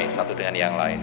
berdamai satu dengan yang lain.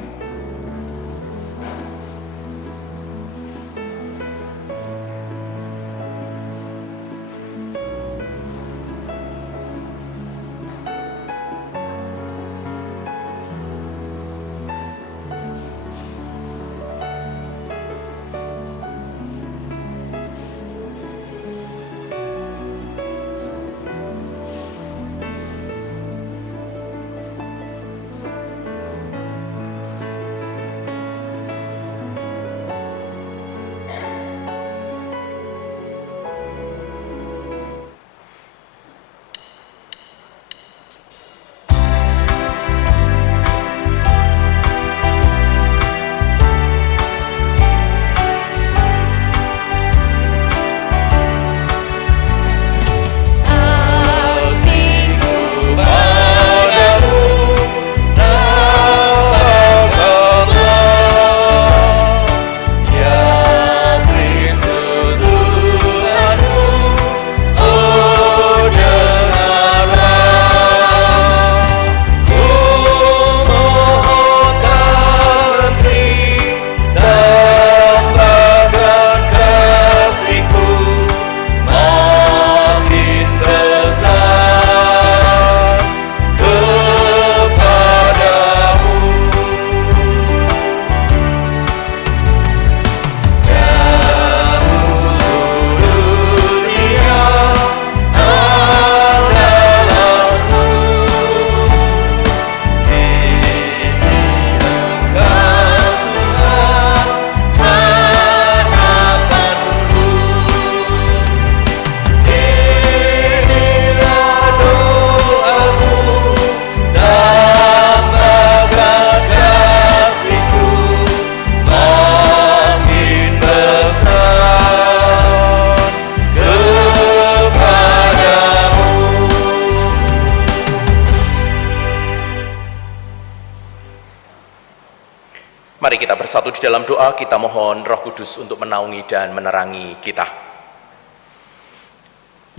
Mari kita bersatu di dalam doa, kita mohon Roh Kudus untuk menaungi dan menerangi kita.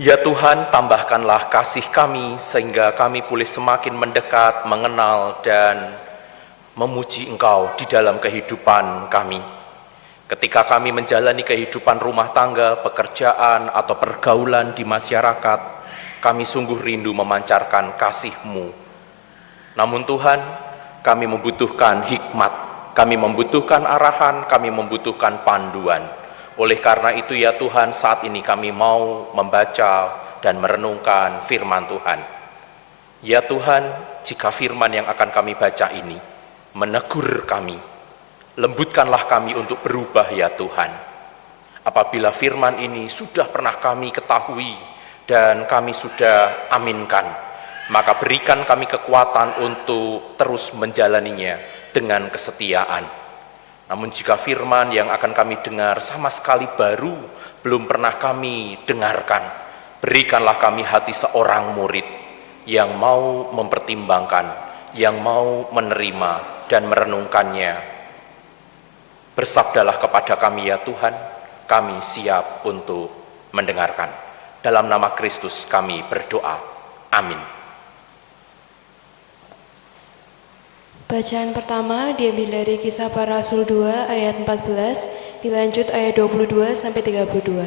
Ya Tuhan, tambahkanlah kasih kami sehingga kami boleh semakin mendekat, mengenal dan memuji Engkau di dalam kehidupan kami. Ketika kami menjalani kehidupan rumah tangga, pekerjaan atau pergaulan di masyarakat, kami sungguh rindu memancarkan kasih-Mu. Namun Tuhan, kami membutuhkan hikmat. Kami membutuhkan arahan, kami membutuhkan panduan. Oleh karena itu ya Tuhan, saat ini kami mau membaca dan merenungkan firman Tuhan. Ya Tuhan, jika firman yang akan kami baca ini menegur kami, lembutkanlah kami untuk berubah ya Tuhan. Apabila firman ini sudah pernah kami ketahui dan kami sudah aminkan, maka berikan kami kekuatan untuk terus menjalaninya dengan kesetiaan. Namun jika firman yang akan kami dengar sama sekali baru, belum pernah kami dengarkan, berikanlah kami hati seorang murid yang mau mempertimbangkan, yang mau menerima dan merenungkannya. Bersabdalah kepada kami ya Tuhan, kami siap untuk mendengarkan. Dalam nama Kristus kami berdoa. Amin. Bacaan pertama diambil dari Kisah Para Rasul 2 ayat 14, dilanjut ayat 22 sampai 32.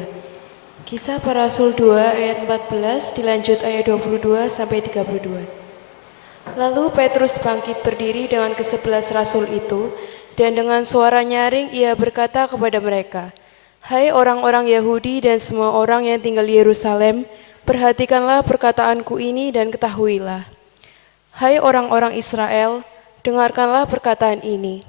Kisah Para Rasul 2 ayat 14, dilanjut ayat 22 sampai 32. Lalu Petrus bangkit berdiri dengan ke-11 rasul itu, dan dengan suara nyaring ia berkata kepada mereka, "Hai orang-orang Yahudi dan semua orang yang tinggal di Yerusalem, perhatikanlah perkataanku ini dan ketahuilah. Hai orang-orang Israel, dengarkanlah perkataan ini.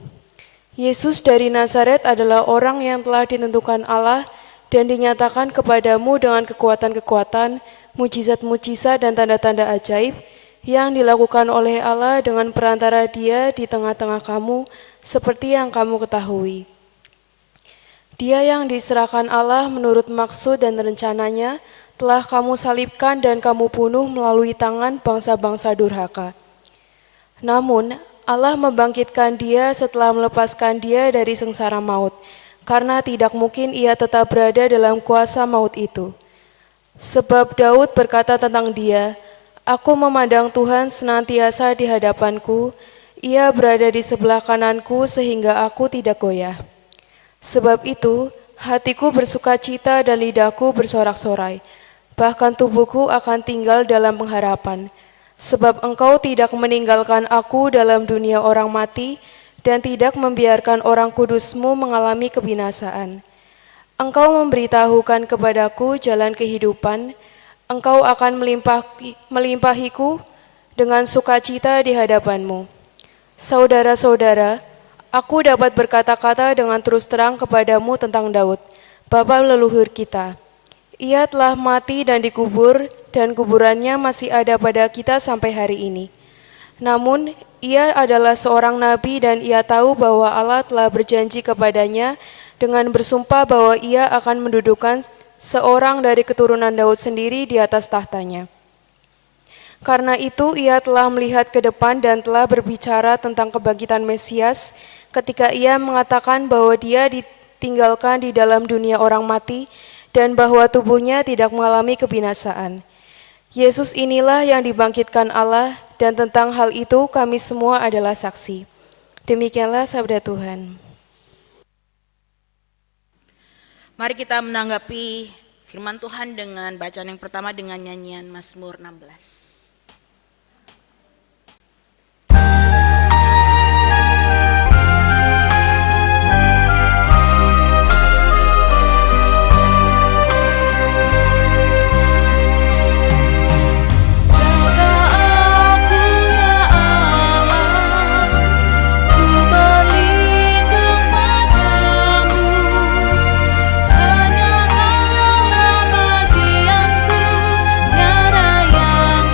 Yesus dari Nazaret adalah orang yang telah ditentukan Allah dan dinyatakan kepadamu dengan kekuatan-kekuatan, mujizat-mujizat dan tanda-tanda ajaib yang dilakukan oleh Allah dengan perantara Dia di tengah-tengah kamu, seperti yang kamu ketahui. Dia yang diserahkan Allah menurut maksud dan rencananya telah kamu salibkan dan kamu bunuh melalui tangan bangsa-bangsa durhaka. Namun Allah membangkitkan dia setelah melepaskan dia dari sengsara maut, karena tidak mungkin ia tetap berada dalam kuasa maut itu. Sebab Daud berkata tentang dia, "Aku memandang Tuhan senantiasa di hadapanku, Ia berada di sebelah kananku sehingga aku tidak goyah. Sebab itu, hatiku bersukacita dan lidahku bersorak-sorai. Bahkan tubuhku akan tinggal dalam pengharapan. Sebab Engkau tidak meninggalkan aku dalam dunia orang mati dan tidak membiarkan orang kudus-Mu mengalami kebinasaan. Engkau memberitahukan kepadaku jalan kehidupan. Engkau akan melimpahiku dengan sukacita di hadapan-Mu. Saudara-saudara, aku dapat berkata-kata dengan terus terang kepadamu tentang Daud, bapa leluhur kita. Ia telah mati dan dikubur, dan kuburannya masih ada pada kita sampai hari ini. Namun, ia adalah seorang nabi dan ia tahu bahwa Allah telah berjanji kepadanya dengan bersumpah bahwa ia akan mendudukan seorang dari keturunan Daud sendiri di atas tahtanya. Karena itu ia telah melihat ke depan dan telah berbicara tentang kebangkitan Mesias ketika ia mengatakan bahwa dia ditinggalkan di dalam dunia orang mati dan bahwa tubuhnya tidak mengalami kebinasaan. Yesus inilah yang dibangkitkan Allah dan tentang hal itu kami semua adalah saksi. Demikianlah sabda Tuhan. Mari kita menanggapi firman Tuhan dengan bacaan yang pertama dengan nyanyian Mazmur 16. Hanya Allah bagianku, tiada yang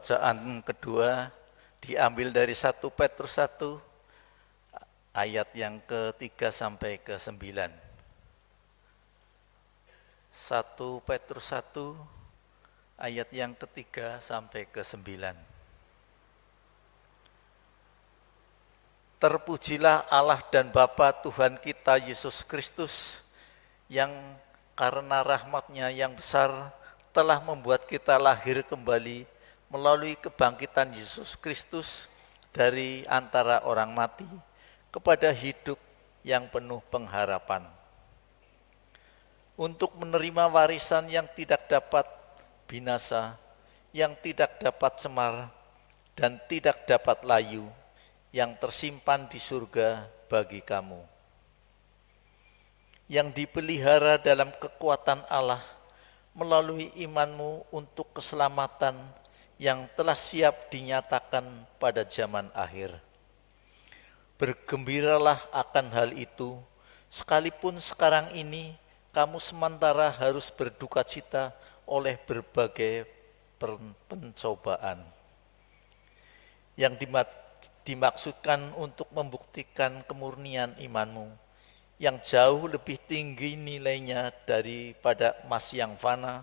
Bacaan kedua diambil dari 1 Petrus 1 ayat yang ke-3 sampai ke-9. 1 Petrus 1 ayat yang ke-3 sampai ke-9. Terpujilah Allah dan Bapa Tuhan kita Yesus Kristus, yang karena rahmat-Nya yang besar telah membuat kita lahir kembali melalui kebangkitan Yesus Kristus dari antara orang mati kepada hidup yang penuh pengharapan, untuk menerima warisan yang tidak dapat binasa, yang tidak dapat cemar, dan tidak dapat layu, yang tersimpan di surga bagi kamu, yang dipelihara dalam kekuatan Allah melalui imanmu untuk keselamatan yang telah siap dinyatakan pada zaman akhir. Bergembiralah akan hal itu, sekalipun sekarang ini kamu sementara harus berduka cita oleh berbagai pencobaan, yang dimaksudkan untuk membuktikan kemurnian imanmu, yang jauh lebih tinggi nilainya daripada emas yang fana,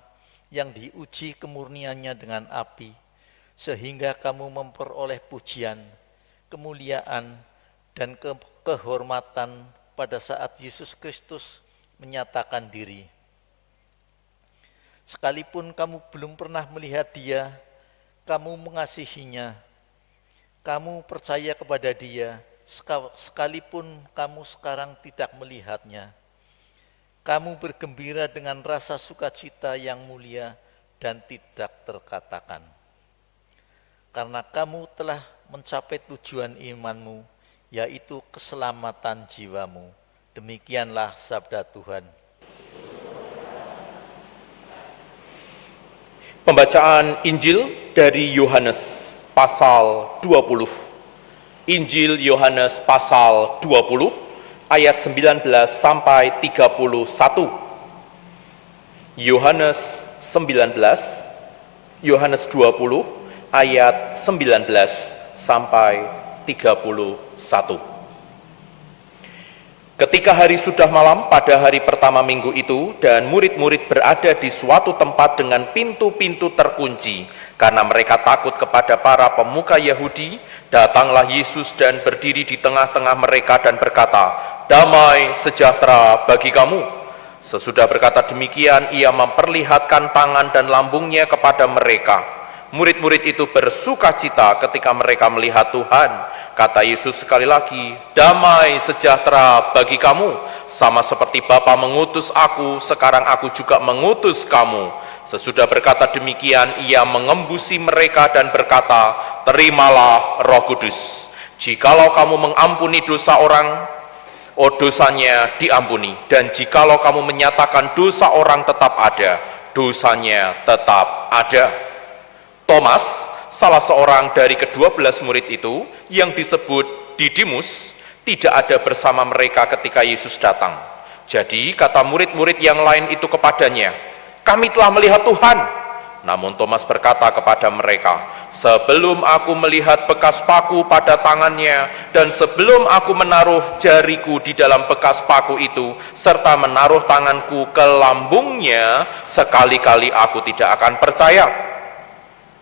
yang diuji kemurniannya dengan api, sehingga kamu memperoleh pujian, kemuliaan, dan kehormatan pada saat Yesus Kristus menyatakan diri. Sekalipun kamu belum pernah melihat Dia, kamu mengasihinya, kamu percaya kepada Dia, sekalipun kamu sekarang tidak melihatnya. Kamu bergembira dengan rasa sukacita yang mulia dan tidak terkatakan, karena kamu telah mencapai tujuan imanmu, yaitu keselamatan jiwamu. Demikianlah sabda Tuhan. Pembacaan Injil dari Yohanes pasal 20. Injil Yohanes pasal 20 ayat 19 sampai 31. Yohanes 20 ayat 19 sampai 31. Ketika hari sudah malam pada hari pertama minggu itu, dan murid-murid berada di suatu tempat dengan pintu-pintu terkunci, karena mereka takut kepada para pemuka Yahudi, datanglah Yesus dan berdiri di tengah-tengah mereka dan berkata, "Damai sejahtera bagi kamu." Sesudah berkata demikian, ia memperlihatkan tangan dan lambungnya kepada mereka. Murid-murid itu bersuka cita ketika mereka melihat Tuhan. Kata Yesus sekali lagi, "Damai sejahtera bagi kamu. Sama seperti Bapa mengutus aku, sekarang aku juga mengutus kamu." Sesudah berkata demikian, ia mengembusi mereka dan berkata, "Terimalah Roh Kudus. Jikalau kamu mengampuni dosa orang, dosanya diampuni. Dan jikalau kamu menyatakan dosa orang tetap ada, dosanya tetap ada." Thomas, salah seorang dari ke-12 murid itu, yang disebut Didimus, tidak ada bersama mereka ketika Yesus datang. Jadi kata murid-murid yang lain itu kepadanya, "Kami telah melihat Tuhan." Namun Thomas berkata kepada mereka, "Sebelum aku melihat bekas paku pada tangannya, dan sebelum aku menaruh jariku di dalam bekas paku itu, serta menaruh tanganku ke lambungnya, sekali-kali aku tidak akan percaya."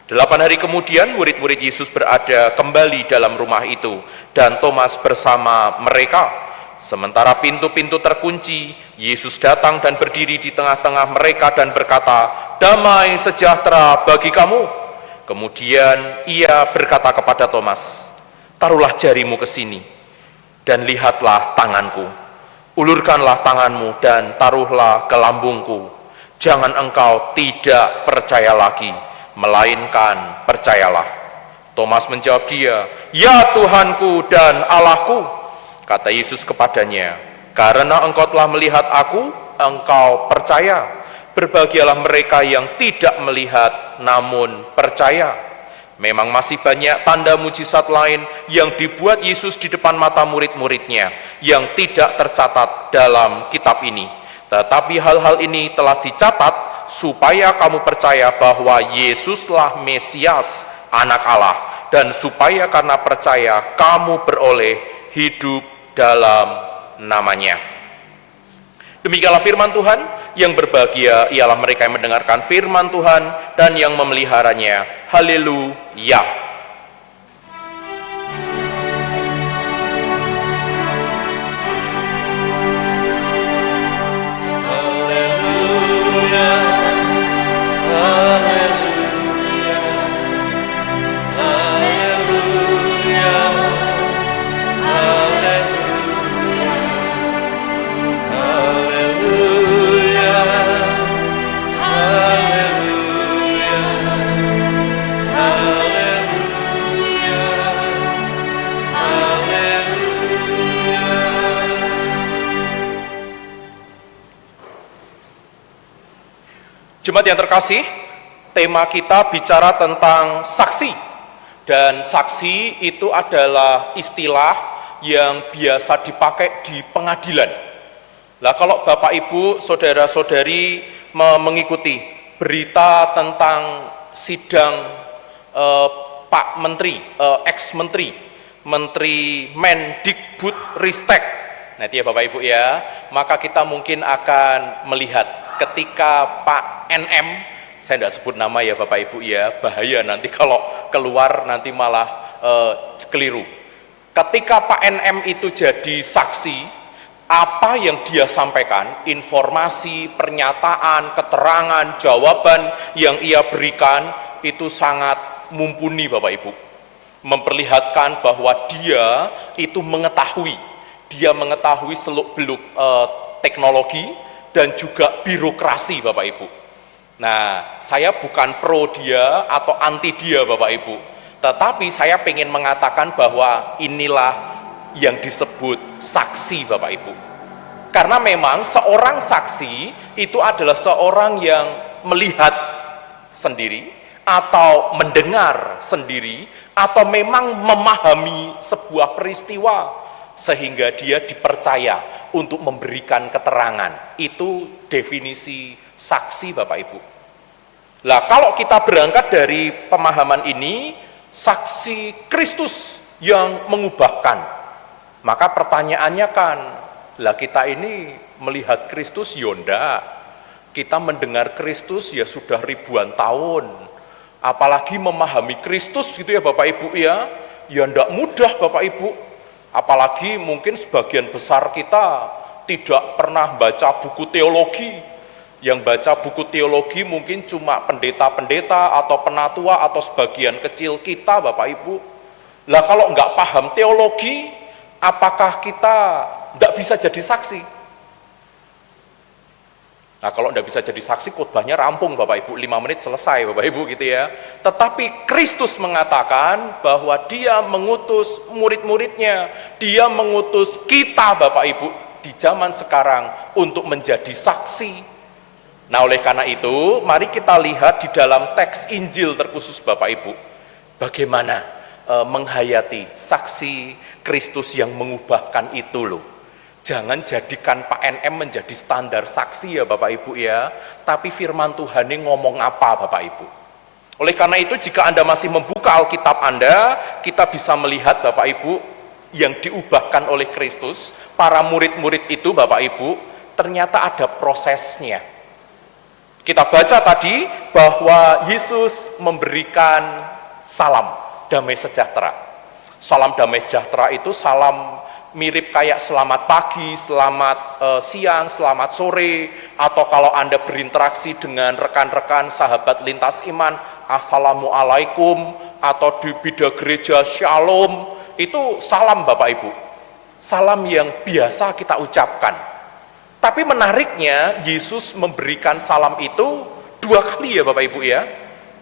8 hari kemudian murid-murid Yesus berada kembali dalam rumah itu, dan Thomas bersama mereka. Sementara pintu-pintu terkunci, Yesus datang dan berdiri di tengah-tengah mereka dan berkata, "Damai sejahtera bagi kamu." Kemudian ia berkata kepada Thomas, "Taruhlah jarimu ke sini, dan lihatlah tanganku. Ulurkanlah tanganmu dan taruhlah ke lambungku. Jangan engkau tidak percaya lagi, melainkan percayalah." Thomas menjawab dia, "Ya Tuhanku dan Allahku." Kata Yesus kepadanya, "Karena engkau telah melihat aku, engkau percaya. Berbahagialah mereka yang tidak melihat namun percaya." Memang masih banyak tanda mujizat lain yang dibuat Yesus di depan mata murid-muridnya yang tidak tercatat dalam kitab ini. Tetapi hal-hal ini telah dicatat supaya kamu percaya bahwa Yesuslah Mesias, anak Allah, dan supaya karena percaya kamu beroleh hidup dalam namanya. Demikianlah firman Tuhan. Yang berbahagia ialah mereka yang mendengarkan firman Tuhan dan yang memeliharanya. Haleluya. Jemaat yang terkasih, tema kita bicara tentang saksi. Dan saksi itu adalah istilah yang biasa dipakai di pengadilan. Nah, kalau Bapak Ibu, saudara-saudari mengikuti berita tentang sidang Pak Menteri, ex-menteri, Menteri Mendikbudristek, nah itu ya Bapak Ibu ya, maka kita mungkin akan melihat ketika Pak NM, saya tidak sebut nama ya Bapak Ibu ya, bahaya nanti kalau keluar nanti malah keliru. Ketika Pak NM itu jadi saksi, apa yang dia sampaikan, informasi, pernyataan, keterangan, jawaban yang ia berikan itu sangat mumpuni Bapak Ibu. Memperlihatkan bahwa dia itu mengetahui seluk-beluk teknologi dan juga birokrasi Bapak Ibu. Nah, saya bukan pro dia atau anti dia Bapak Ibu, tetapi saya ingin mengatakan bahwa inilah yang disebut saksi Bapak Ibu. Karena memang seorang saksi itu adalah seorang yang melihat sendiri atau mendengar sendiri atau memang memahami sebuah peristiwa sehingga dia dipercaya untuk memberikan keterangan. Itu definisi saksi Bapak Ibu. Lah, kalau kita berangkat dari pemahaman ini, saksi Kristus yang mengubahkan, maka pertanyaannya kan, lah kita ini melihat Kristus yonda, kita mendengar Kristus ya sudah ribuan tahun, apalagi memahami Kristus gitu ya Bapak Ibu ya ndak mudah Bapak Ibu. Apalagi mungkin sebagian besar kita tidak pernah baca buku teologi. Yang baca buku teologi mungkin cuma pendeta-pendeta atau penatua atau sebagian kecil kita Bapak Ibu. Lah kalau nggak paham teologi, apakah kita nggak bisa jadi saksi? Nah kalau nggak bisa jadi saksi, khotbahnya rampung Bapak Ibu, 5 menit selesai Bapak Ibu gitu ya. Tetapi Kristus mengatakan bahwa dia mengutus murid-muridnya, dia mengutus kita Bapak Ibu di zaman sekarang untuk menjadi saksi. Nah oleh karena itu, mari kita lihat di dalam teks Injil terkhusus Bapak Ibu, bagaimana menghayati saksi Kristus yang mengubahkan itu loh. Jangan jadikan Pak NM menjadi standar saksi ya Bapak Ibu ya, tapi firman Tuhan ini ngomong apa Bapak Ibu. Oleh karena itu jika Anda masih membuka Alkitab Anda, kita bisa melihat Bapak Ibu yang diubahkan oleh Kristus, para murid-murid itu Bapak Ibu, ternyata ada prosesnya. Kita baca tadi bahwa Yesus memberikan salam damai sejahtera. Salam damai sejahtera itu salam mirip kayak selamat pagi, selamat siang, selamat sore, atau kalau Anda berinteraksi dengan rekan-rekan sahabat lintas iman, Assalamualaikum, atau di bida gereja Shalom, itu salam Bapak Ibu. Salam yang biasa kita ucapkan. Tapi menariknya, Yesus memberikan salam itu 2 kali ya Bapak Ibu ya.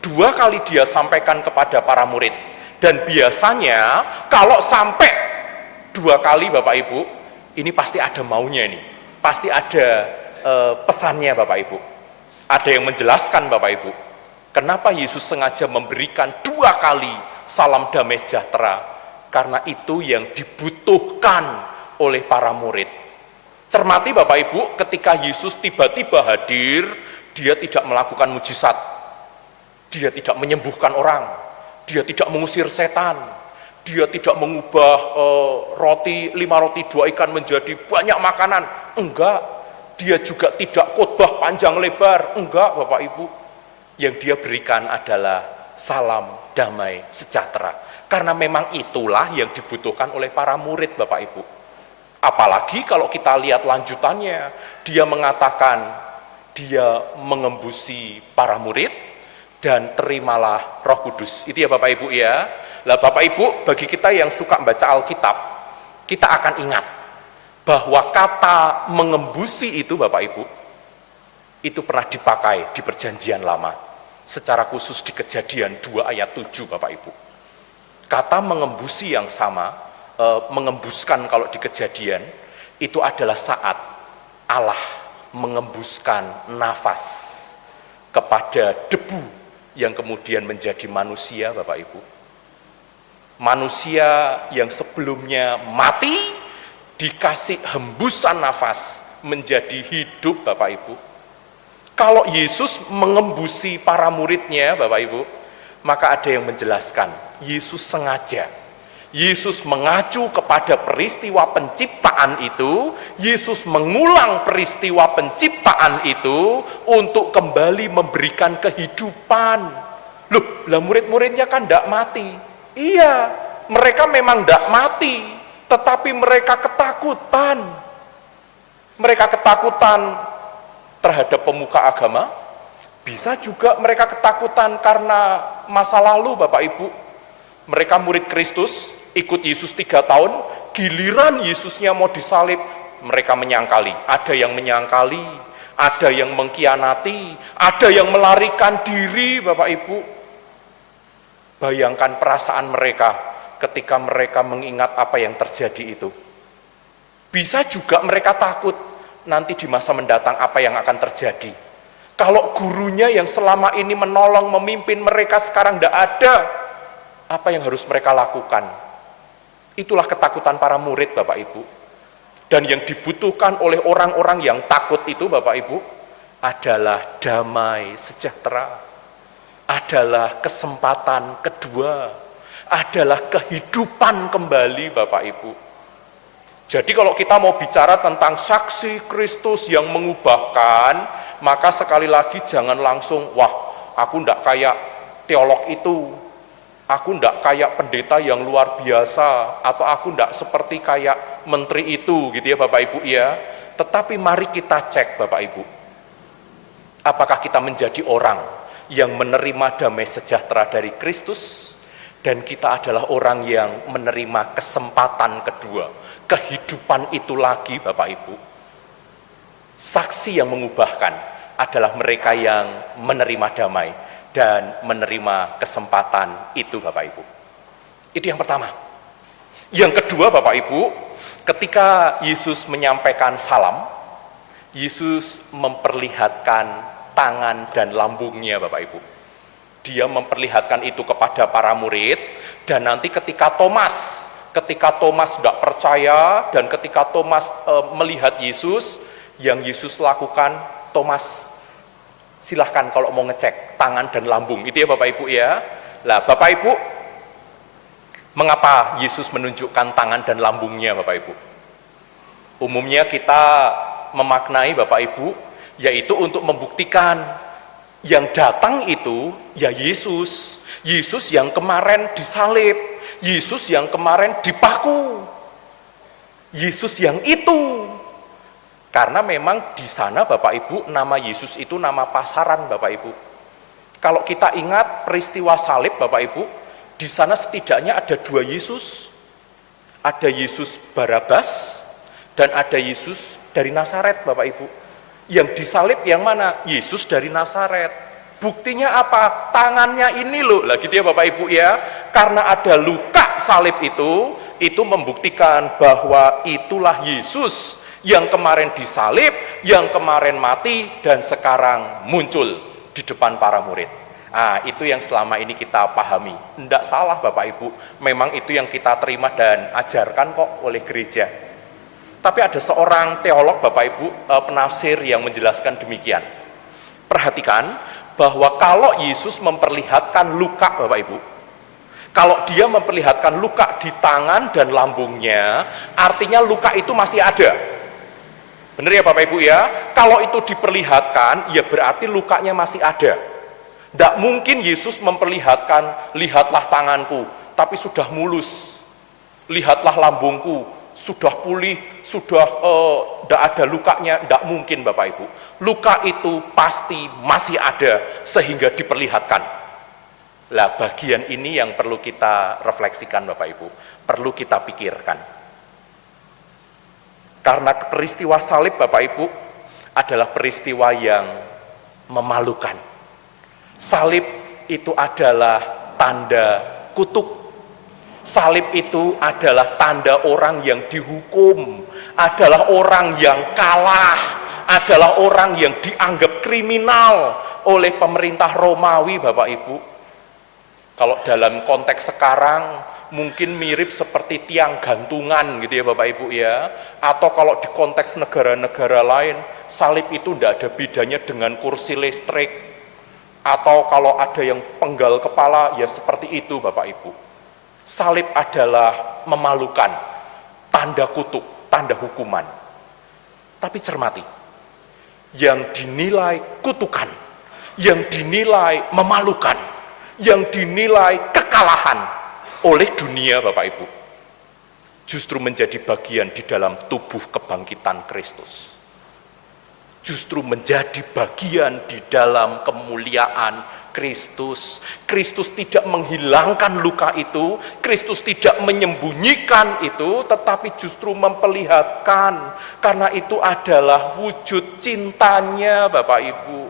2 kali dia sampaikan kepada para murid. Dan biasanya kalau sampai 2 kali Bapak Ibu, ini pasti ada maunya nih, pasti ada pesannya Bapak Ibu, ada yang menjelaskan Bapak Ibu, kenapa Yesus sengaja memberikan 2 kali salam damai sejahtera, karena itu yang dibutuhkan oleh para murid. Cermati Bapak Ibu, ketika Yesus tiba-tiba hadir, dia tidak melakukan mujizat, dia tidak menyembuhkan orang, dia tidak mengusir setan, dia tidak mengubah 5 roti 2 ikan menjadi banyak makanan, enggak. Dia juga tidak khotbah panjang lebar, enggak Bapak Ibu. Yang dia berikan adalah salam damai sejahtera. Karena memang itulah yang dibutuhkan oleh para murid Bapak Ibu. Apalagi kalau kita lihat lanjutannya, dia mengatakan, dia mengembusi para murid, dan terimalah Roh Kudus. Itu ya Bapak Ibu ya. Lah Bapak Ibu, bagi kita yang suka membaca Alkitab, kita akan ingat bahwa kata mengembusi itu Bapak Ibu, itu pernah dipakai di Perjanjian Lama. Secara khusus di Kejadian 2 ayat 7 Bapak Ibu. Kata mengembusi yang sama, mengembuskan kalau di Kejadian, itu adalah saat Allah mengembuskan nafas kepada debu yang kemudian menjadi manusia Bapak Ibu. Manusia yang sebelumnya mati dikasih hembusan nafas menjadi hidup Bapak Ibu. Kalau Yesus mengembusi para muridnya Bapak Ibu, maka ada yang menjelaskan, Yesus sengaja. Yesus mengacu kepada peristiwa penciptaan itu, Yesus mengulang peristiwa penciptaan itu untuk kembali memberikan kehidupan. Loh, lah murid-muridnya kan tidak mati. Iya, mereka memang tidak mati, tetapi mereka ketakutan. Mereka ketakutan terhadap pemuka agama, bisa juga mereka ketakutan karena masa lalu Bapak Ibu. Mereka murid Kristus, ikut Yesus 3 tahun, giliran Yesusnya mau disalib, mereka menyangkali. Ada yang menyangkali, ada yang mengkhianati, ada yang melarikan diri Bapak Ibu. Bayangkan perasaan mereka ketika mereka mengingat apa yang terjadi itu. Bisa juga mereka takut nanti di masa mendatang apa yang akan terjadi. Kalau gurunya yang selama ini menolong, memimpin mereka sekarang tidak ada, apa yang harus mereka lakukan? Itulah ketakutan para murid Bapak Ibu. Dan yang dibutuhkan oleh orang-orang yang takut itu Bapak Ibu adalah damai sejahtera. Adalah kesempatan kedua, adalah kehidupan kembali Bapak Ibu. Jadi kalau kita mau bicara tentang saksi Kristus yang mengubahkan, maka sekali lagi jangan langsung, wah aku ndak kayak teolog itu, aku ndak kayak pendeta yang luar biasa, atau aku ndak seperti kayak menteri itu gitu ya Bapak Ibu ya. Tetapi mari kita cek Bapak Ibu, apakah kita menjadi orang yang menerima damai sejahtera dari Kristus, dan kita adalah orang yang menerima kesempatan kedua, kehidupan itu lagi Bapak Ibu. Saksi yang mengubahkan adalah mereka yang menerima damai dan menerima kesempatan itu Bapak Ibu. Itu yang pertama. Yang kedua Bapak Ibu, ketika Yesus menyampaikan salam, Yesus memperlihatkan tangan dan lambungnya Bapak Ibu. Dia memperlihatkan itu kepada para murid, dan nanti ketika Thomas tidak percaya, dan ketika Thomas melihat Yesus, yang Yesus lakukan, Thomas silahkan kalau mau ngecek tangan dan lambung, itu ya Bapak Ibu ya. Lah Bapak Ibu, mengapa Yesus menunjukkan tangan dan lambungnya Bapak Ibu? Umumnya kita memaknai Bapak Ibu, yaitu untuk membuktikan yang datang itu ya Yesus. Yesus yang kemarin disalib, Yesus yang kemarin dipaku, Yesus yang itu. Karena memang di sana Bapak Ibu, nama Yesus itu nama pasaran Bapak Ibu. Kalau kita ingat peristiwa salib Bapak Ibu, di sana setidaknya ada 2 Yesus. Ada Yesus Barabas dan ada Yesus dari Nazaret Bapak Ibu. Yang disalib yang mana? Yesus dari Nazaret. Buktinya apa? Tangannya ini loh. Lah gitu ya Bapak Ibu ya. Karena ada luka salib itu membuktikan bahwa itulah Yesus yang kemarin disalib, yang kemarin mati, dan sekarang muncul di depan para murid. Nah, itu yang selama ini kita pahami. Tidak salah Bapak Ibu, memang itu yang kita terima dan ajarkan kok oleh gereja. Tapi ada seorang teolog Bapak Ibu, penafsir yang menjelaskan demikian. Perhatikan bahwa kalau Yesus memperlihatkan luka Bapak Ibu, Kalau dia memperlihatkan luka di tangan dan lambungnya, artinya luka itu masih ada. Benar ya Bapak Ibu ya? Kalau itu diperlihatkan, ya berarti lukanya masih ada. Tidak mungkin Yesus memperlihatkan, lihatlah tanganku, tapi sudah mulus. Lihatlah lambungku, sudah pulih, sudah tidak ada lukanya. Tidak mungkin Bapak Ibu. Luka itu pasti masih ada sehingga diperlihatkan. Lah, bagian ini yang perlu kita refleksikan Bapak Ibu, perlu kita pikirkan. Karena peristiwa salib Bapak Ibu adalah peristiwa yang memalukan. Salib itu adalah tanda kutuk. Salib itu adalah tanda orang yang dihukum, adalah orang yang kalah, adalah orang yang dianggap kriminal oleh pemerintah Romawi Bapak Ibu. Kalau dalam konteks sekarang mungkin mirip seperti tiang gantungan gitu ya Bapak Ibu ya. Atau kalau di konteks negara-negara lain, salib itu tidak ada bedanya dengan kursi listrik. Atau kalau ada yang penggal kepala, ya seperti itu Bapak Ibu. Salib adalah memalukan, tanda kutuk, tanda hukuman. Tapi cermati, yang dinilai kutukan, yang dinilai memalukan, yang dinilai kekalahan oleh dunia Bapak Ibu, justru menjadi bagian di dalam tubuh kebangkitan Kristus. Justru menjadi bagian di dalam kemuliaan Kristus. Kristus tidak menghilangkan luka itu, Kristus tidak menyembunyikan itu, tetapi justru memperlihatkan, karena itu adalah wujud cintanya Bapak Ibu.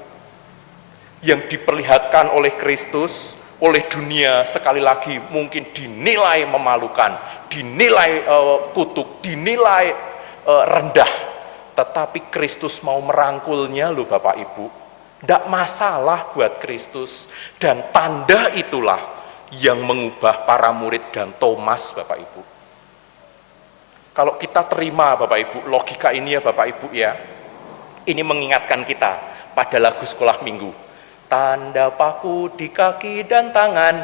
Yang diperlihatkan oleh Kristus, oleh dunia sekali lagi mungkin dinilai memalukan, dinilai kutuk, dinilai rendah. Tetapi Kristus mau merangkulnya loh Bapak Ibu. Tidak masalah buat Kristus. Dan tanda itulah yang mengubah para murid dan Thomas Bapak Ibu. Kalau kita terima Bapak Ibu, logika ini ya Bapak Ibu ya, ini mengingatkan kita pada lagu sekolah minggu. Tanda paku di kaki dan tangan,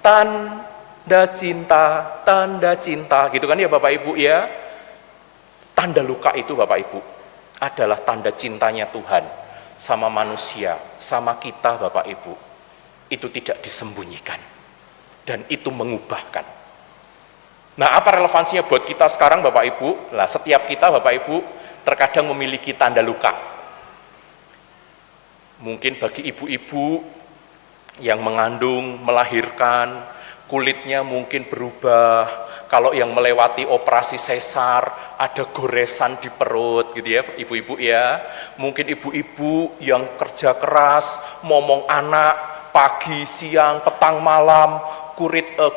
tanda cinta, gitu kan ya Bapak Ibu ya. Tanda luka itu Bapak Ibu adalah tanda cintanya Tuhan sama manusia, sama kita Bapak Ibu. Itu tidak disembunyikan dan itu mengubahkan. Nah, apa relevansinya buat kita sekarang Bapak Ibu? Nah, setiap kita Bapak Ibu terkadang memiliki tanda luka. Mungkin bagi ibu-ibu yang mengandung, melahirkan, kulitnya mungkin berubah. Kalau yang melewati operasi sesar, ada goresan di perut gitu ya ibu-ibu ya. Mungkin ibu-ibu yang kerja keras, momong anak, pagi, siang, petang, malam,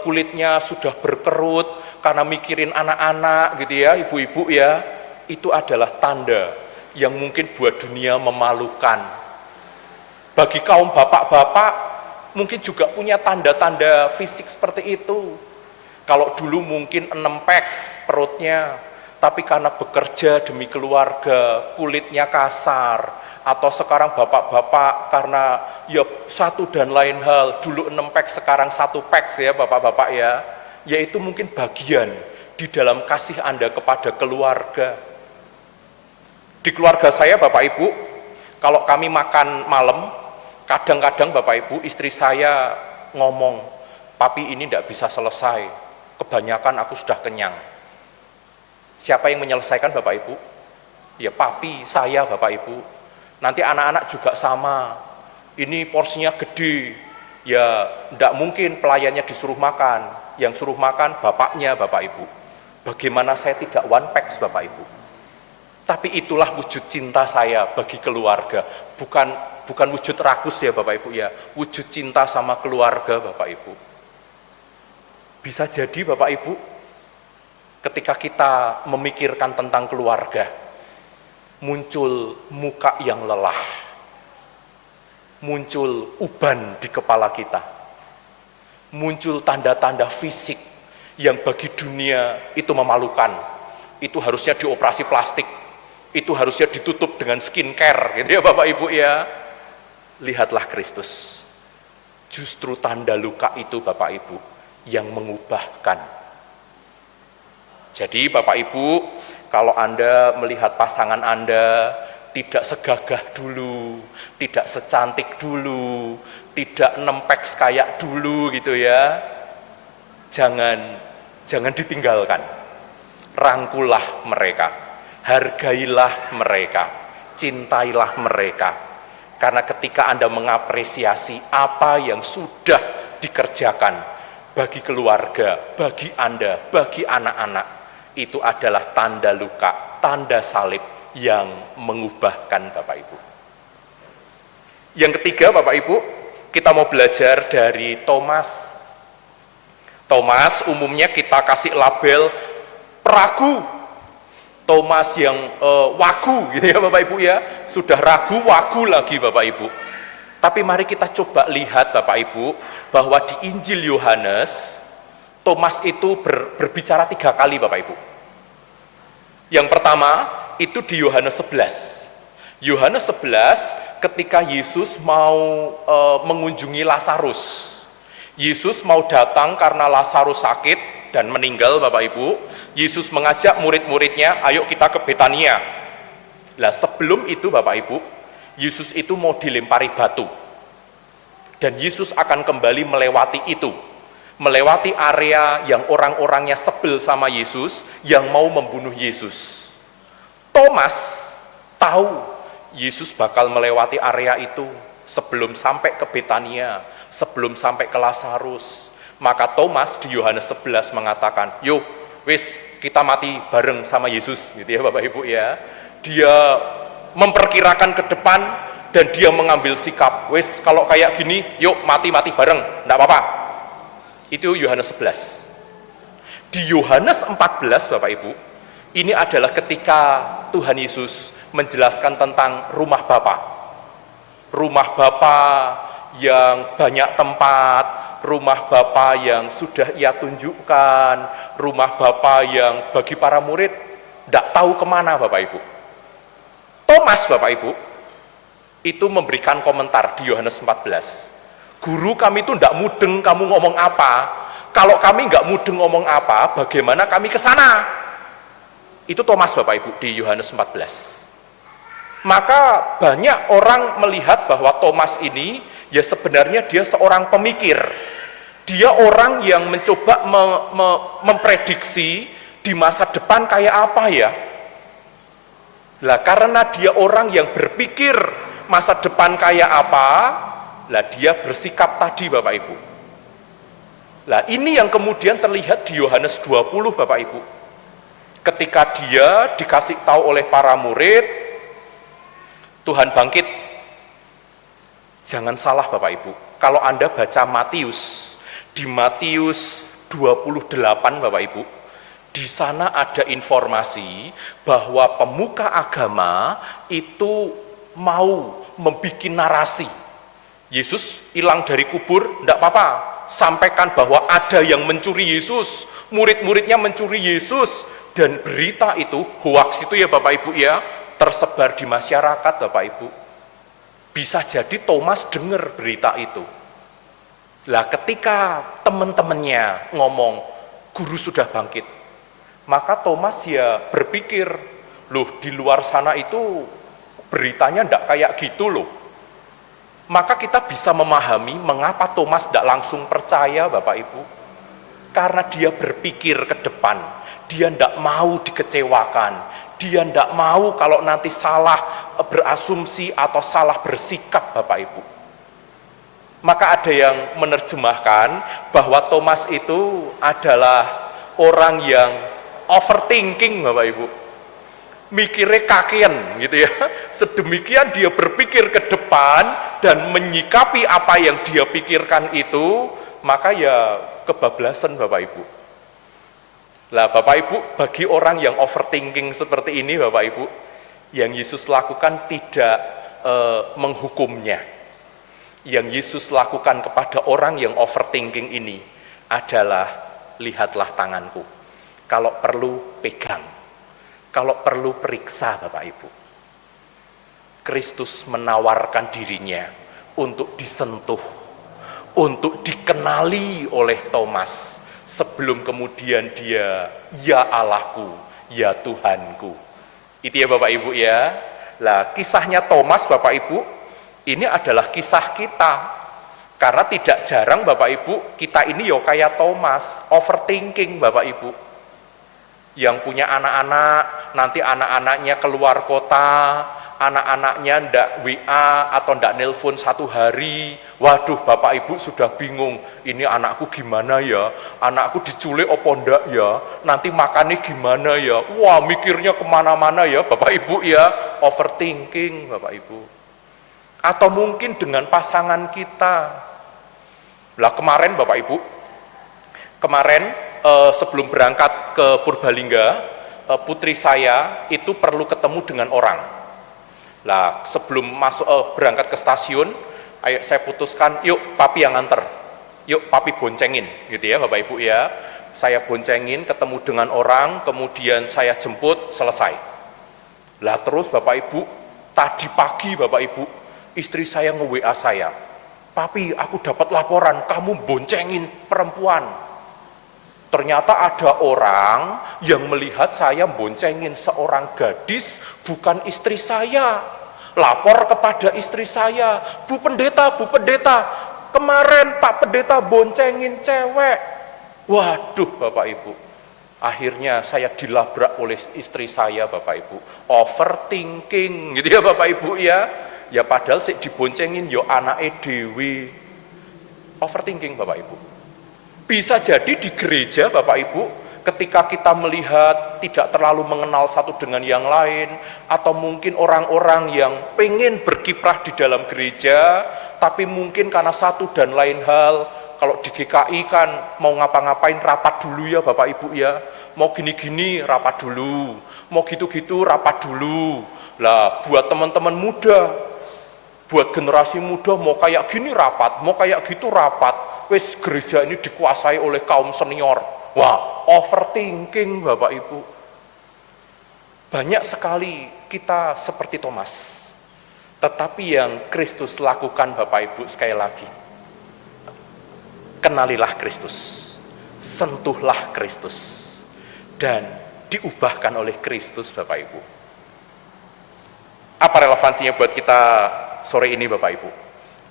kulitnya sudah berkerut karena mikirin anak-anak gitu ya ibu-ibu ya. Itu adalah tanda yang mungkin buat dunia memalukan. Bagi kaum bapak-bapak mungkin juga punya tanda-tanda fisik seperti itu. Kalau dulu mungkin 6 peks perutnya, tapi karena bekerja demi keluarga, kulitnya kasar. Atau sekarang bapak-bapak karena ya satu dan lain hal, dulu 6 peks sekarang 1 peks ya bapak-bapak ya. Yaitu mungkin bagian di dalam kasih Anda kepada keluarga. Di keluarga saya Bapak Ibu, kalau kami makan malam, kadang-kadang Bapak Ibu, istri saya ngomong, papi ini tidak bisa selesai, kebanyakan aku sudah kenyang. Siapa yang menyelesaikan Bapak Ibu? Ya papi, saya Bapak Ibu. Nanti anak-anak juga sama, ini porsinya gede, ya tidak mungkin pelayannya disuruh makan, yang suruh makan bapaknya Bapak Ibu. Bagaimana saya tidak one packs Bapak Ibu? Tapi itulah wujud cinta saya bagi keluarga, bukan wujud rakus ya Bapak Ibu ya, wujud cinta sama keluarga Bapak Ibu. Bisa jadi Bapak Ibu, ketika kita memikirkan tentang keluarga, muncul muka yang lelah, muncul uban di kepala kita, muncul tanda-tanda fisik yang bagi dunia itu memalukan, itu harusnya dioperasi plastik, itu harusnya ditutup dengan skincare gitu ya Bapak Ibu ya. Lihatlah Kristus. Justru tanda luka itu Bapak Ibu yang mengubahkan. Jadi Bapak Ibu, kalau Anda melihat pasangan Anda tidak segagah dulu, tidak secantik dulu, tidak nempek kayak dulu gitu ya, jangan ditinggalkan. Rangkullah mereka, hargailah mereka, cintailah mereka. Karena ketika Anda mengapresiasi apa yang sudah dikerjakan bagi keluarga, bagi Anda, bagi anak-anak, itu adalah tanda luka, tanda salib yang mengubahkan Bapak Ibu. Yang ketiga Bapak Ibu, kita mau belajar dari Thomas. Thomas umumnya kita kasih label peragu. Thomas yang wagu gitu ya Bapak Ibu ya, sudah ragu wagu lagi Bapak Ibu. Tapi mari kita coba lihat Bapak Ibu, bahwa di Injil Yohanes, Thomas itu berbicara 3 kali Bapak Ibu. Yang pertama, itu di Yohanes 11. Yohanes 11 ketika Yesus mau mengunjungi Lazarus. Yesus mau datang karena Lazarus sakit dan meninggal Bapak Ibu. Yesus mengajak murid-muridnya, ayo kita ke Betania. Nah sebelum itu Bapak Ibu, Yesus itu mau dilempari batu. Dan Yesus akan kembali melewati itu. Melewati area yang orang-orangnya sebel sama Yesus, yang mau membunuh Yesus. Thomas tahu Yesus bakal melewati area itu sebelum sampai ke Betania, sebelum sampai ke Lazarus. Maka Thomas di Yohanes 11 mengatakan, yuk wis kita mati bareng sama Yesus, gitu ya Bapak Ibu ya. Dia memperkirakan ke depan dan dia mengambil sikap, wis kalau kayak gini, yuk mati-mati bareng, enggak apa-apa. Itu Yohanes 11. Di Yohanes 14 Bapak Ibu, ini adalah ketika Tuhan Yesus menjelaskan tentang rumah Bapa. Rumah Bapa yang banyak tempat, rumah Bapa yang sudah Ia tunjukkan, rumah Bapa yang bagi para murid tidak tahu kemana Bapak Ibu. Thomas Bapak Ibu itu memberikan komentar di Yohanes 14. Guru kami itu tidak mudeng kamu ngomong apa. Kalau kami nggak mudeng ngomong apa, bagaimana kami ke sana? Itu Thomas Bapak Ibu di Yohanes 14. Maka banyak orang melihat bahwa Thomas ini ya sebenarnya dia seorang pemikir. Dia orang yang mencoba memprediksi di masa depan kayak apa ya. Lah karena dia orang yang berpikir masa depan kayak apa, lah dia bersikap tadi Bapak Ibu. Lah ini yang kemudian terlihat di Yohanes 20 Bapak Ibu. Ketika dia dikasih tahu oleh para murid, Tuhan bangkit. Jangan salah Bapak Ibu, kalau Anda baca Matius, di Matius 28 Bapak Ibu, di sana ada informasi bahwa pemuka agama itu mau membuat narasi. Yesus hilang dari kubur, enggak apa-apa, sampaikan bahwa ada yang mencuri Yesus, murid-muridnya mencuri Yesus, dan berita itu, hoaks itu ya Bapak Ibu ya, tersebar di masyarakat Bapak Ibu. Bisa jadi Thomas dengar berita itu. Lah ketika teman-temannya ngomong, guru sudah bangkit, maka Thomas ya berpikir, loh di luar sana itu beritanya enggak kayak gitu loh. Maka kita bisa memahami mengapa Thomas tidak langsung percaya Bapak Ibu. Karena dia berpikir ke depan, dia tidak mau dikecewakan, dia tidak mau kalau nanti salah berasumsi atau salah bersikap Bapak Ibu. Maka ada yang menerjemahkan bahwa Thomas itu adalah orang yang overthinking Bapak Ibu. Mikirnya kakean gitu ya. Sedemikian dia berpikir ke depan dan menyikapi apa yang dia pikirkan itu, maka ya kebablasan Bapak Ibu. Lah Bapak Ibu, bagi orang yang overthinking seperti ini Bapak Ibu, yang Yesus lakukan tidak menghukumnya. Yang Yesus lakukan kepada orang yang overthinking ini adalah, lihatlah tanganku. Kalau perlu pegang. Kalau perlu periksa Bapak Ibu. Kristus menawarkan dirinya untuk disentuh, untuk dikenali oleh Thomas, sebelum kemudian dia, ya Allahku, ya Tuhanku. Itu ya Bapak Ibu ya. Lah kisahnya Thomas Bapak Ibu, ini adalah kisah kita. Karena tidak jarang Bapak Ibu, kita ini yo kayak Thomas, overthinking Bapak Ibu. Yang punya anak-anak, nanti anak-anaknya keluar kota, anak-anaknya ndak WA atau ndak nelpon 1 hari, waduh Bapak Ibu sudah bingung, ini anakku gimana ya, anakku diculik apa ndak ya, nanti makannya gimana ya, wah mikirnya kemana-mana ya Bapak Ibu ya, overthinking Bapak Ibu. Atau mungkin dengan pasangan kita. Lah kemarin Bapak Ibu, kemarin sebelum berangkat ke Purbalingga, putri saya itu perlu ketemu dengan orang. Lah sebelum masuk berangkat ke stasiun, ayo saya putuskan, yuk papi yang nganter, yuk papi boncengin, gitu ya Bapak Ibu ya. Saya boncengin, ketemu dengan orang, kemudian saya jemput, selesai. Lah terus Bapak Ibu, tadi pagi Bapak Ibu, istri saya nge-WA saya, papi aku dapat laporan, kamu boncengin perempuan. Ternyata ada orang yang melihat saya boncengin seorang gadis, bukan istri saya. Lapor kepada istri saya, Bu Pendeta, kemarin Pak Pendeta boncengin cewek. Waduh Bapak Ibu, akhirnya saya dilabrak oleh istri saya Bapak Ibu. Overthinking gitu ya Bapak Ibu ya. Ya padahal sik diboncengin yo anake dhewe. Overthinking Bapak Ibu. Bisa jadi di gereja Bapak Ibu, ketika kita melihat tidak terlalu mengenal satu dengan yang lain, atau mungkin orang-orang yang pengen berkiprah di dalam gereja, tapi mungkin karena satu dan lain hal, kalau di GKI kan mau ngapa-ngapain rapat dulu ya Bapak Ibu ya, mau gini-gini rapat dulu, mau gitu-gitu rapat dulu. Lah buat teman-teman muda, buat generasi muda mau kayak gini rapat, mau kayak gitu rapat, wes gereja ini dikuasai oleh kaum senior. Wah, overthinking Bapak Ibu. Banyak sekali kita seperti Thomas. Tetapi yang Kristus lakukan Bapak Ibu sekali lagi, kenalilah Kristus, sentuhlah Kristus, dan diubahkan oleh Kristus Bapak Ibu. Apa relevansinya buat kita sore ini Bapak Ibu?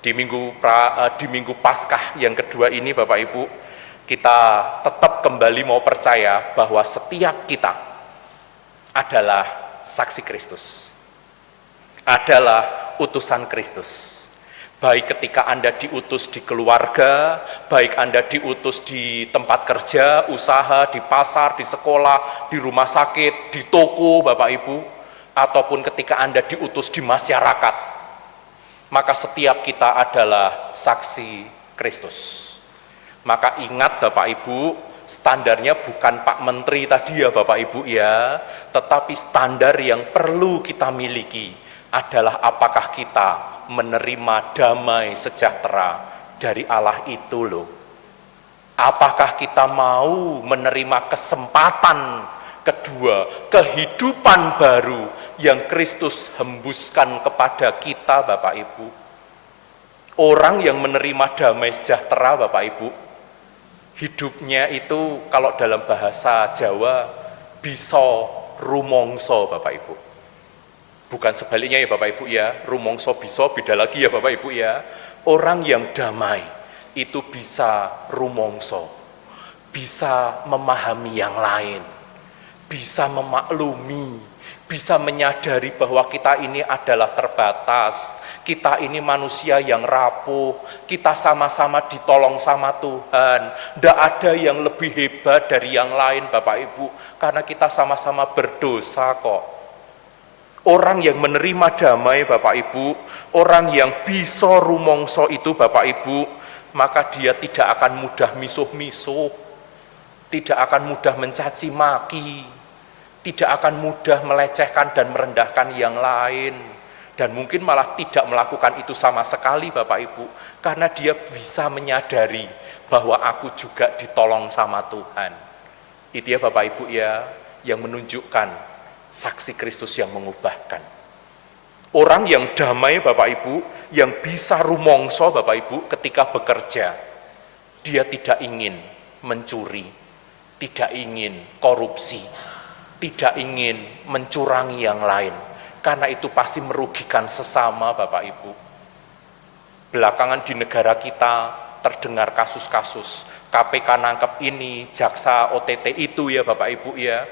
Di minggu Paskah yang kedua ini Bapak Ibu, kita tetap kembali mau percaya bahwa setiap kita adalah saksi Kristus, adalah utusan Kristus. Baik ketika Anda diutus di keluarga, baik Anda diutus di tempat kerja, usaha, di pasar, di sekolah, di rumah sakit, di toko Bapak Ibu, ataupun ketika Anda diutus di masyarakat, maka setiap kita adalah saksi Kristus. Maka ingat Bapak Ibu, standarnya bukan Pak Menteri tadi ya Bapak Ibu ya, tetapi standar yang perlu kita miliki adalah apakah kita menerima damai sejahtera dari Allah itu loh. Apakah kita mau menerima kesempatan kedua, kehidupan baru yang Kristus hembuskan kepada kita Bapak Ibu. Orang yang menerima damai sejahtera Bapak Ibu, hidupnya itu kalau dalam bahasa Jawa bisa rumongso Bapak Ibu. Bukan sebaliknya ya Bapak Ibu ya, rumongso bisa beda lagi ya Bapak Ibu ya. Orang yang damai itu bisa rumongso, bisa memahami yang lain, bisa memaklumi, bisa menyadari bahwa kita ini adalah terbatas, kita ini manusia yang rapuh, kita sama-sama ditolong sama Tuhan, tidak ada yang lebih hebat dari yang lain Bapak Ibu, karena kita sama-sama berdosa kok. Orang yang menerima damai Bapak Ibu, orang yang bisa rumongso itu Bapak Ibu, maka dia tidak akan mudah misuh-misuh, tidak akan mudah mencaci maki, tidak akan mudah melecehkan dan merendahkan yang lain, dan mungkin malah tidak melakukan itu sama sekali Bapak Ibu, karena dia bisa menyadari bahwa aku juga ditolong sama Tuhan. Itu ya Bapak Ibu ya, yang menunjukkan saksi Kristus yang mengubahkan. Orang yang damai Bapak Ibu, yang bisa rumongso Bapak Ibu ketika bekerja, dia tidak ingin mencuri, tidak ingin korupsi, tidak ingin mencurangi yang lain, karena itu pasti merugikan sesama Bapak Ibu. Belakangan di negara kita terdengar kasus-kasus, KPK nangkep ini, jaksa OTT itu ya Bapak Ibu ya,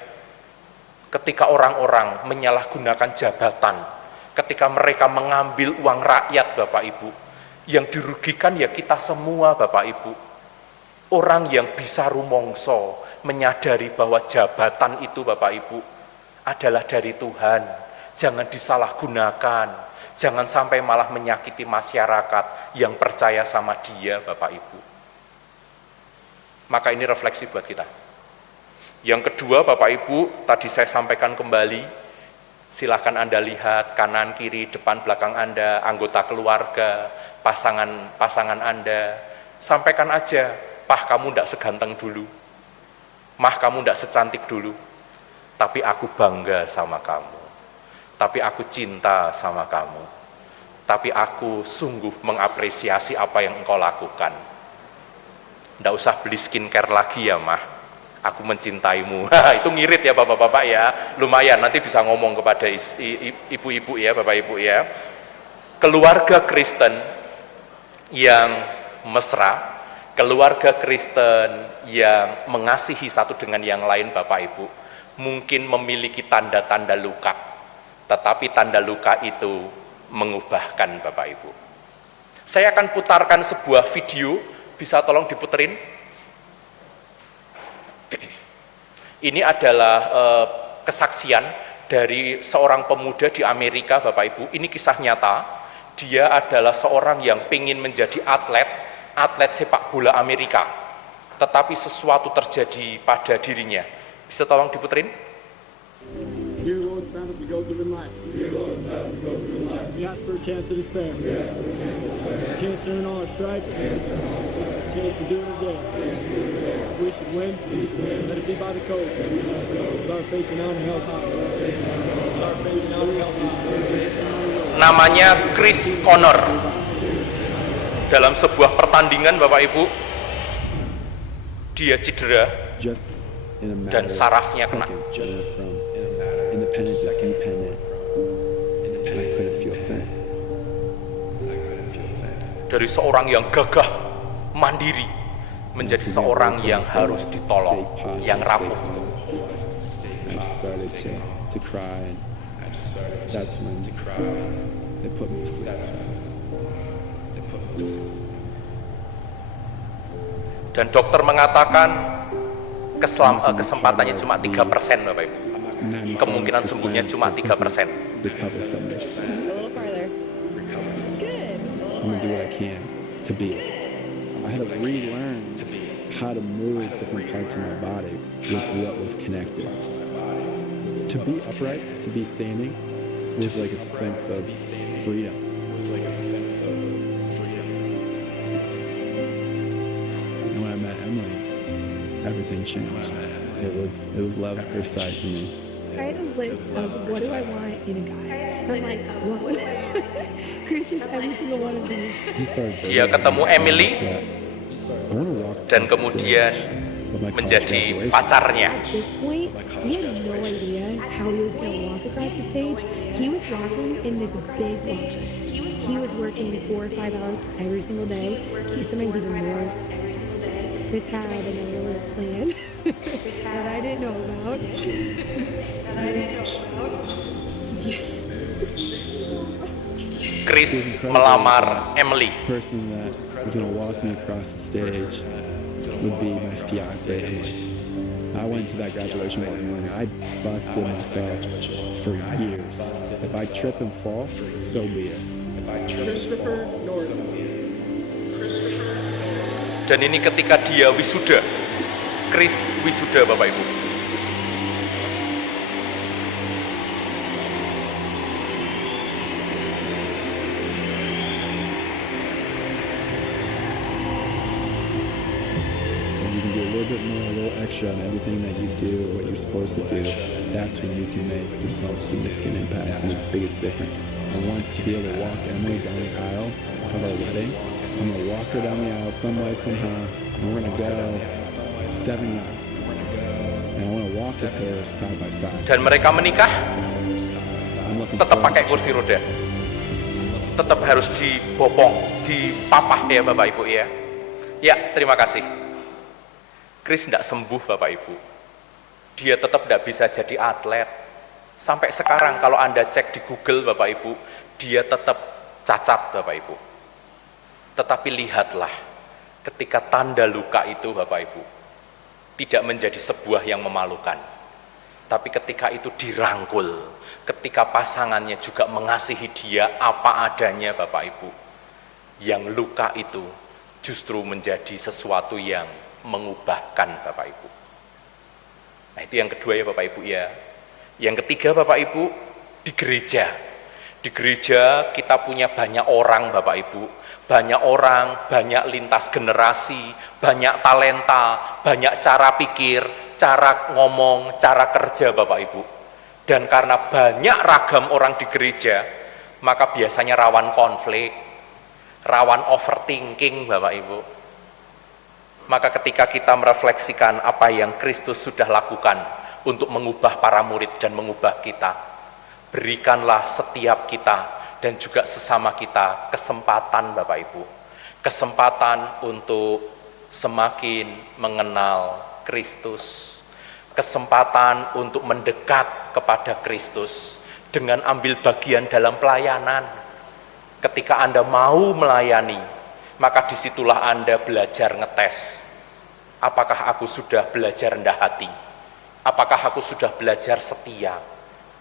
ketika orang-orang menyalahgunakan jabatan, ketika mereka mengambil uang rakyat Bapak Ibu, yang dirugikan ya kita semua Bapak Ibu. Orang yang bisa rumongso menyadari bahwa jabatan itu Bapak Ibu adalah dari Tuhan, jangan disalahgunakan, jangan sampai malah menyakiti masyarakat yang percaya sama dia Bapak Ibu. Maka ini refleksi buat kita. Yang kedua Bapak Ibu, tadi saya sampaikan kembali, silahkan Anda lihat kanan, kiri, depan, belakang Anda, anggota keluarga, pasangan Anda, sampaikan aja, Pah kamu tidak seganteng dulu, Mah kamu tidak secantik dulu, tapi aku bangga sama kamu, tapi aku cinta sama kamu, tapi aku sungguh mengapresiasi apa yang engkau lakukan. Tidak usah beli skincare lagi ya Mah, aku mencintaimu. Itu ngirit ya Bapak-Bapak ya, lumayan nanti bisa ngomong kepada ibu-ibu ya, Bapak Ibu ya. Keluarga Kristen yang mesra, keluarga Kristen yang mengasihi satu dengan yang lain Bapak Ibu, mungkin memiliki tanda-tanda luka, tetapi tanda luka itu mengubahkan Bapak Ibu. Saya akan putarkan sebuah video, bisa tolong diputerin. Ini adalah kesaksian dari seorang pemuda di Amerika Bapak Ibu, ini kisah nyata. Dia adalah seorang yang ingin menjadi atlet sepak bola Amerika, tetapi sesuatu terjadi pada dirinya. Bisa tolong diputerin? Dear Lord, the battles we go through in life. We ask for a chance that is fair. A chance to earn all our stripes. A chance to do it again. If we should win, let it be by the code. With our faith and honor held high. With our faith and honor held high. Namanya Chris Connor. Dalam sebuah pertandingan Bapak Ibu, dia cedera dan sarafnya kena. Dari seorang yang gagah, mandiri, menjadi seorang yang harus ditolong, yang rapuh. Dan dokter mengatakan kesempatannya cuma 3% Bapak Ibu. Kemungkinan sembuhnya cuma 3%. I'm gonna do what I can to be it. I had to relearn how to move different parts of my body with what was connected. To be upright, to be standing, was like a sense of freedom. And when I met Emily, everything changed. It was love at first sight for me. I had a list of what do I want in a guy. And I'm like, what? Chris is every single one of these. Dia ketemu Emily dan kemudian menjadi pacarnya. At this point, we had no idea how he was going to walk across the stage. He was walking in this big walk. He was working 4 or 5 hours every single day, sometimes even more. Chris had another plan that I didn't know about. Chris melamar Emily. The person that was going to walk me across the stage would be my fiance Emily. I went to that graduation morning. I busted myself for years. If I trip and fall, so be it. Christopher Norton. Dan ini ketika dia wisuda, Chris wisuda Bapak Ibu. And you can do a little bit more, a little extra on everything that you do or what you're supposed to do. That's when you can make the most significant impact and the biggest difference. I want to be able to walk Emily down the aisle of our wedding. I'm going to walk her down the aisle some way, somehow, and we're going to go 7 young. And I want to walk with her side by side. Dan mereka menikah I'm looking tetap forward pakai to kursi roda. Tetap harus dibopong, dipapah ya Bapak Ibu ya. Ya, terima kasih. Chris tidak sembuh Bapak Ibu. Dia tetap tidak bisa jadi atlet. Sampai sekarang kalau Anda cek di Google Bapak Ibu, dia tetap cacat Bapak Ibu. Tetapi lihatlah, ketika tanda luka itu Bapak Ibu, tidak menjadi sebuah yang memalukan. Tapi ketika itu dirangkul, ketika pasangannya juga mengasihi dia apa adanya Bapak Ibu, yang luka itu justru menjadi sesuatu yang mengubahkan Bapak Ibu. Nah itu yang kedua ya Bapak Ibu ya. Yang ketiga Bapak Ibu, di gereja. Di gereja kita punya banyak orang Bapak Ibu, banyak orang, banyak lintas generasi, banyak talenta, banyak cara pikir, cara ngomong, cara kerja Bapak Ibu. Dan karena banyak ragam orang di gereja, maka biasanya rawan konflik, rawan overthinking Bapak Ibu. Maka ketika kita merefleksikan apa yang Kristus sudah lakukan untuk mengubah para murid dan mengubah kita, berikanlah setiap kita dan juga sesama kita kesempatan Bapak Ibu, kesempatan untuk semakin mengenal Kristus, kesempatan untuk mendekat kepada Kristus dengan ambil bagian dalam pelayanan. Ketika Anda mau melayani, maka disitulah Anda belajar ngetes. Apakah aku sudah belajar rendah hati? Apakah aku sudah belajar setia?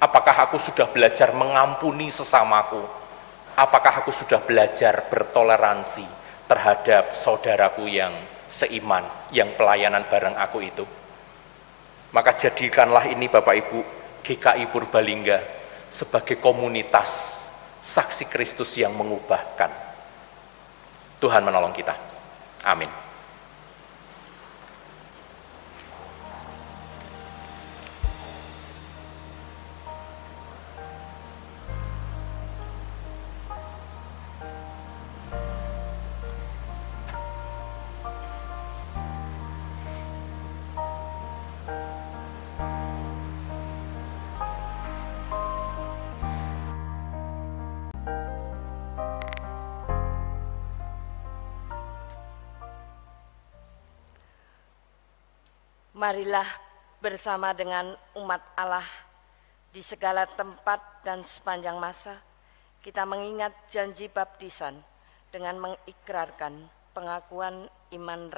Apakah aku sudah belajar mengampuni sesamaku? Apakah aku sudah belajar bertoleransi terhadap saudaraku yang seiman, yang pelayanan bareng aku itu? Maka jadikanlah ini Bapak Ibu, GKI Purbalingga sebagai komunitas saksi Kristus yang mengubahkan. Tuhan menolong kita. Amin. Marilah bersama dengan umat Allah di segala tempat dan sepanjang masa kita mengingat janji baptisan dengan mengikrarkan pengakuan iman